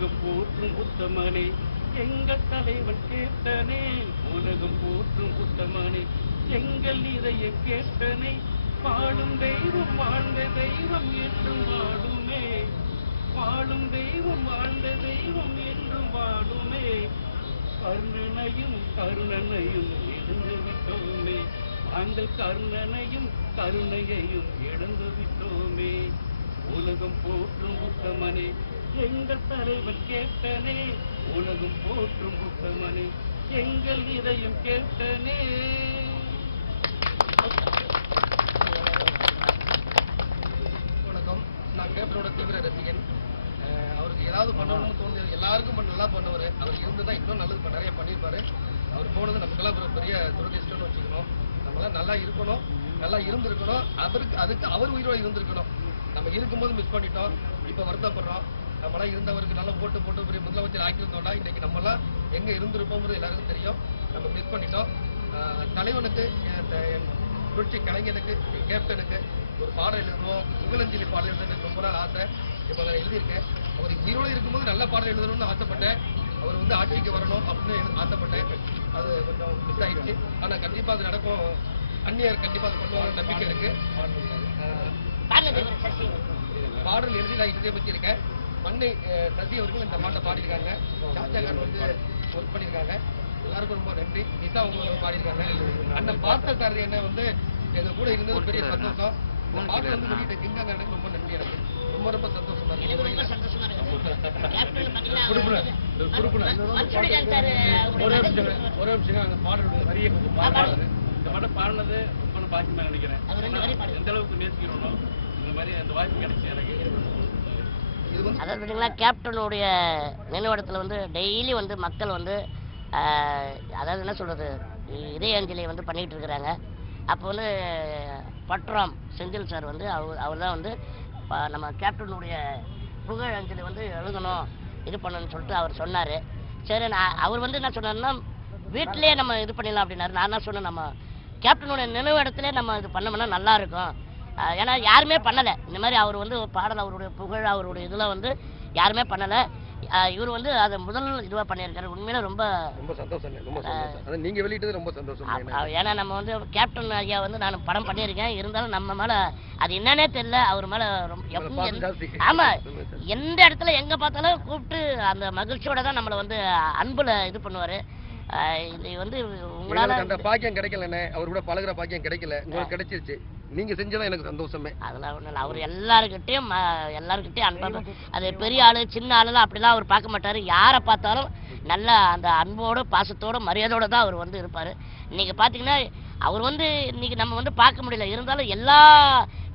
உலகம் போற்றும் உத்தமனே எங்கள் தலைவன் கேட்டனே, உலகம் போற்றும் உத்தமனே எங்கள் இதயம் கேட்டனை, வாழும் தெய்வம் வாழ்ந்த தெய்வம் என்றும் வாழுமே, வாழும் தெய்வம் வாழ்ந்த தெய்வம் என்றும் வாழுமே, கருணனையும் கருணனையும் இழந்து விட்டோமே, நாங்கள் கருணனையும் கருணையையும் இழந்து விட்டோமே, உலகம் போற்றும் உத்தமனே எங்கள் தலைவன் கேட்டனே, உலகம் போற்றும் உத்தமனே எங்கள் இதயம் கேட்டனே. வணக்கம், நான் கேப்டனோட தீவிர ரசிகன். அவருக்கு ஏதாவது பண்ணணும்னு தோணுது, எல்லாருக்கும் நல்லா பண்ணுவார். அவர் இருந்துதான் இன்னும் நல்லது நிறைய பண்ணியிருப்பாரு. அவர் போனது நமக்கெல்லாம் ஒரு பெரிய துரதிஷ்டம்னு வச்சுக்கணும். நம்மளாம் நல்லா இருக்கணும், நல்லா இருந்திருக்கணும், அதுக்கு அவர் உயிரோட இருந்திருக்கணும். நம்ம இருக்கும்போது மிஸ் பண்ணிட்டோம், இப்போ வருத்தப்படுறோம். நம்மளாம் இருந்தவருக்கு நல்லா போட்டு பெரிய முதலமைச்சர் ஆக்கியிருந்தோம்னா இன்னைக்கு நம்மளாம் எங்கே இருந்திருப்போங்கிறது எல்லாருக்கும் தெரியும். நம்ம மிஸ் பண்ணிட்டோம். தலைவனுக்கு, புரட்சி கலைஞனுக்கு, கேப்டனுக்கு ஒரு பாடம் எழுதணும், புகழஞ்சலி பாடம் எழுதுன்னு ரொம்ப நாள் ஆசை. இப்போ அதை எழுதியிருக்கேன். அவர் உயிரோடு இருக்கும்போது நல்ல பாடம் எழுதணும்னு ஆசைப்பட்டேன். அவர் ஆட்சிக்கு வரணும் அப்படின்னு ஆசைப்பட்டேன். அது கொஞ்சம் மிஸ் ஆயிடுச்சு. ஆனால் கண்டிப்பாக அது நடக்கும். அந்நியர் கண்டிப்பாக அது கொண்டு வர நம்பிக்கை இருக்கு. பாடல் எழுதி நான் இசையமைச்சிருக்கேன். மண்ணை சசி அவர்கள் இந்த பாட்டை பாடியிருக்காங்க. ஷாஜகான் ஒர்க் பண்ணியிருக்காங்க. எல்லாருக்கும் ரொம்ப நன்றி. நிசா அவங்க பாடியிருக்காங்க. அந்த பாட்ட சாரதி என்ன எங்க கூட இருந்தது பெரிய சந்தோஷம். இந்த பாட்டை வெளியிட்ட கிங்காங்க எனக்கு ரொம்ப நன்றி. எனக்கு ரொம்ப சந்தோஷமா இருக்கு. ஒரே விஷயம், அந்த பாடல் வரிய கொஞ்சம் பாடுறது, இந்த பாட்டை பாடினது ரொம்ப பாக்கியமா நினைக்கிறேன். எந்த அளவுக்கு நேசிக்கிறோம் இந்த மாதிரி அந்த வாய்ப்பு கிடைச்சி எனக்கு. அதாவது பார்த்தீங்களா, கேப்டனுடைய நினைவிடத்தில் டெய்லி மக்கள் அதாவது என்ன சொல்கிறது, இதய அஞ்சலி பண்ணிகிட்டு இருக்கிறாங்க. அப்போ பட்ராம் செந்தில் சார் அவர் தான் நம்ம கேப்டனுடைய புகழ் அஞ்சலி எழுதணும், இது பண்ணணும்னு சொல்லிட்டு அவர் சொன்னார். சரி, அவர் என்ன சொன்னார்னா, வீட்டிலே நம்ம இது பண்ணிடலாம் அப்படின்னாரு. நான் என்ன சொன்னேன், நம்ம கேப்டனுடைய நினைவிடத்திலே நம்ம இது பண்ணோம்னா நல்லாயிருக்கும். ஏன்னா யாருமே பண்ணலை இந்த மாதிரி. அவர் பாடல், அவருடைய புகழ், அவருடைய இதில் யாருமே பண்ணலை. இவர் அதை முதல் இதுவாக பண்ணியிருக்காரு. உண்மையில ரொம்ப சந்தோஷம். ரொம்ப சந்தோஷம். நீங்க வெளியிட்டது ரொம்ப சந்தோஷம். ஏன்னா நம்ம கேப்டன் ஐயா நான் படம் பண்ணியிருக்கேன். இருந்தாலும் நம்ம மேல அது என்னன்னே தெரியல, அவர் மேல ஆமா, எந்த இடத்துல எங்க பார்த்தாலும் கூப்பிட்டு அந்த மகிழ்ச்சியோட தான் நம்மளை அன்புல இது பண்ணுவாரு. இது உங்களால அந்த பாக்கியம் கிடைக்கலண்ணே, அவர் கூட பழகுற பாக்கியம் கிடைக்கல, உங்களுக்கு கிடைச்சிருச்சு. நீங்க செஞ்சதான் எனக்கு சந்தோஷமே. அதெல்லாம் ஒண்ணு இல்லை. அவர் எல்லாருக்கிட்டையும் அன்பா, அது பெரிய ஆளு சின்ன ஆளுலாம் அப்படிலாம் அவர் பார்க்க மாட்டாரு. யாரை பார்த்தாலும் நல்ல அந்த அன்போட பாசத்தோட மரியாதையோட தான் அவர் இருப்பாரு. இன்னைக்கு பாத்தீங்கன்னா அவர் இன்னைக்கு நம்ம பார்க்க முடியல, இருந்தாலும் எல்லா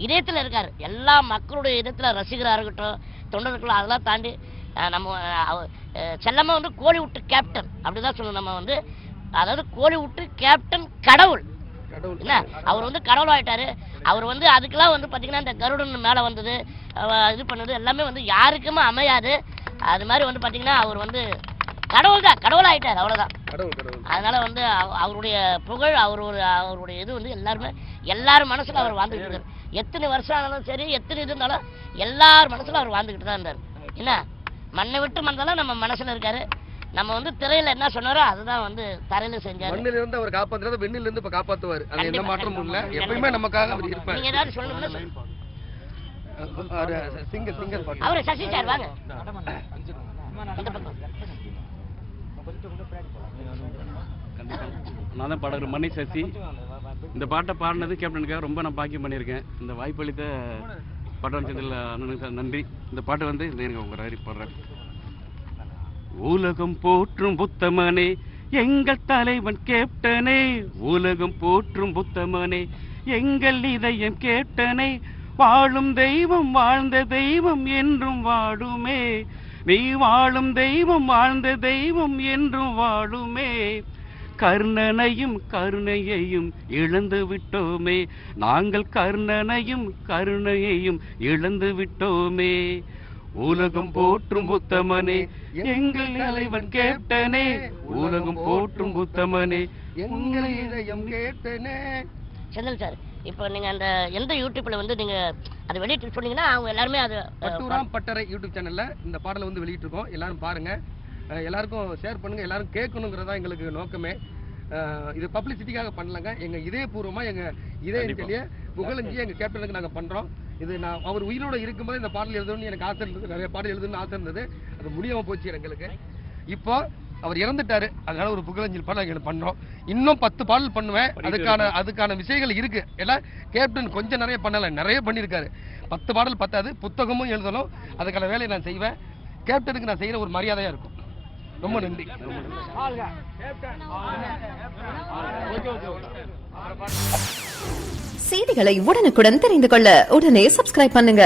இதயத்துல இருக்காரு. எல்லா மக்களுடைய இதயத்துல ரசிகராக இருக்கட்டும், தொண்டர்களும் அதெல்லாம் தாண்டி நம்ம செல்லமா கோழி விட்டு கேப்டன் அப்படிதான் சொல்லணும். நம்ம அதாவது கோழி விட்டு கேப்டன் கடவுள் என்ன, அவர் கடவுள் ஆயிட்டாரு. அவர் அதுக்கெல்லாம் பாத்தீங்கன்னா இந்த கருடன் மேல வந்தது, இது பண்ணது எல்லாமே யாருக்குமே அமையாது. அது மாதிரி பாத்தீங்கன்னா அவர் கடவுள் தான், கடவுள் ஆயிட்டாரு, அவ்வளவுதான். அதனால அவருடைய புகழ், அவருடைய இது எல்லாரும் மனசுல அவர் வாழ்ந்துகிட்டு இருக்காரு. எத்தனை வருஷம் ஆனாலும் சரி, எத்தனை இது இருந்தாலும் எல்லார் மனசுல அவர் வாழ்ந்துகிட்டு தான் இருந்தாரு. என்ன, மண்ணை விட்டு மண்ணெல்லாம் நம்ம மனசுல இருக்காரு. நம்ம திரையில என்ன சொன்னாரோ அதுதான் தரையில செஞ்சாரு. மண்ணில இருந்து அவர் காப்பாத்துறது, வெண்ணில இருந்து இப்ப காப்பாத்துவாரு. அது எந்த மாற்றமும் இல்ல, எப்பவுமே நமக்காக அவர் இருப்பார். நீங்க ஏதாவது சொல்லணும்னா சிங்கிள் பாட்டு அவரு சசி சார் வாங்க. நான் தான் பாடகர் மணி சசி. இந்த பாட்டை பாடினது கேப்டனுக்காக ரொம்ப நான் பாக்கியம் பண்ணியிருக்கேன். இந்த வாய்ப்பளித்த பட்டம் செந்தில் அண்ணனுக்கு நன்றி. இந்த பாட்டு இந்த உங்க ராரி பாடுறேன். உலகம் போற்றும் புத்தமனே எங்கள் தலைவன் கேப்டனே, உலகம் போற்றும் புத்தமனே எங்கள் இதயம் கேப்டனே, வாழும் தெய்வம் வாழ்ந்த தெய்வம் என்றும் வாழுமே, நீ வாழும் தெய்வம் வாழ்ந்த தெய்வம் என்றும் வாழுமே, கர்ணனையும் கருணையையும் இழந்து விட்டோமே, நாங்கள் கர்ணனையும் கருணையையும் இழந்து விட்டோமே, உலகம் போற்றும் புத்தமனே எங்கள் தலைவன் கேப்டனே, உலகம் போற்றும் புத்தமனே எங்கள் இதயம் கேப்டனே. செந்தில் சார், இப்போ நீங்க அந்த எந்த யூடியூப்ல வந்து நீங்க அதை வெளியிட்டு சொன்னீங்கன்னா அவங்க எல்லாருமே அது பட்டூராம் பட்டறை யூடியூப் சேனல்ல இந்த பாடலை வந்து வெளியிட்டு இருக்கோம். எல்லாரும் பாருங்க, எல்லாருக்கும் ஷேர் பண்ணுங்க, எல்லாரும் கேட்கணுங்கிறதா எங்களுக்கு நோக்கமே. இது பப்ளிசிட்டிக்காக பண்ணலங்க, எங்க இதயபூர்வமா எங்க இதயத்திலேயே புகழஞ்சி எங்க கேப்டனுக்கு நாங்க பண்றோம். இது நான் அவர் உயிரோட இருக்கும்போது இந்த பாடல் எழுதணும்னு எனக்கு ஆசை இருந்தது, நிறைய பாடல் எழுதணும்னு ஆசை இருந்தது, அது முடியாம போச்சு எங்களுக்கு. இப்போ அவர் இறந்துட்டாரு, அதனால ஒரு புகழஞ்சல் பாடல் எங்களுக்கு பண்றோம். இன்னும் 10 பாடல் பண்ணுவேன், அதுக்கான விஷயங்கள் இருக்கு. எல்லாம் கேப்டன் கொஞ்சம் நிறைய பண்ணல, நிறைய பண்ணியிருக்காரு. 10 பாடல் பத்தாது, புத்தகமும் எழுதணும், அதுக்கான வேலையை நான் செய்வேன். கேப்டனுக்கு நான் செய்யற ஒரு மரியாதையா இருக்கும். ரொம்ப நன்றி. செய்திகளை உடனுக்குடன் தெரிந்து கொள்ள உடனே சப்ஸ்கிரைப் பண்ணுங்க.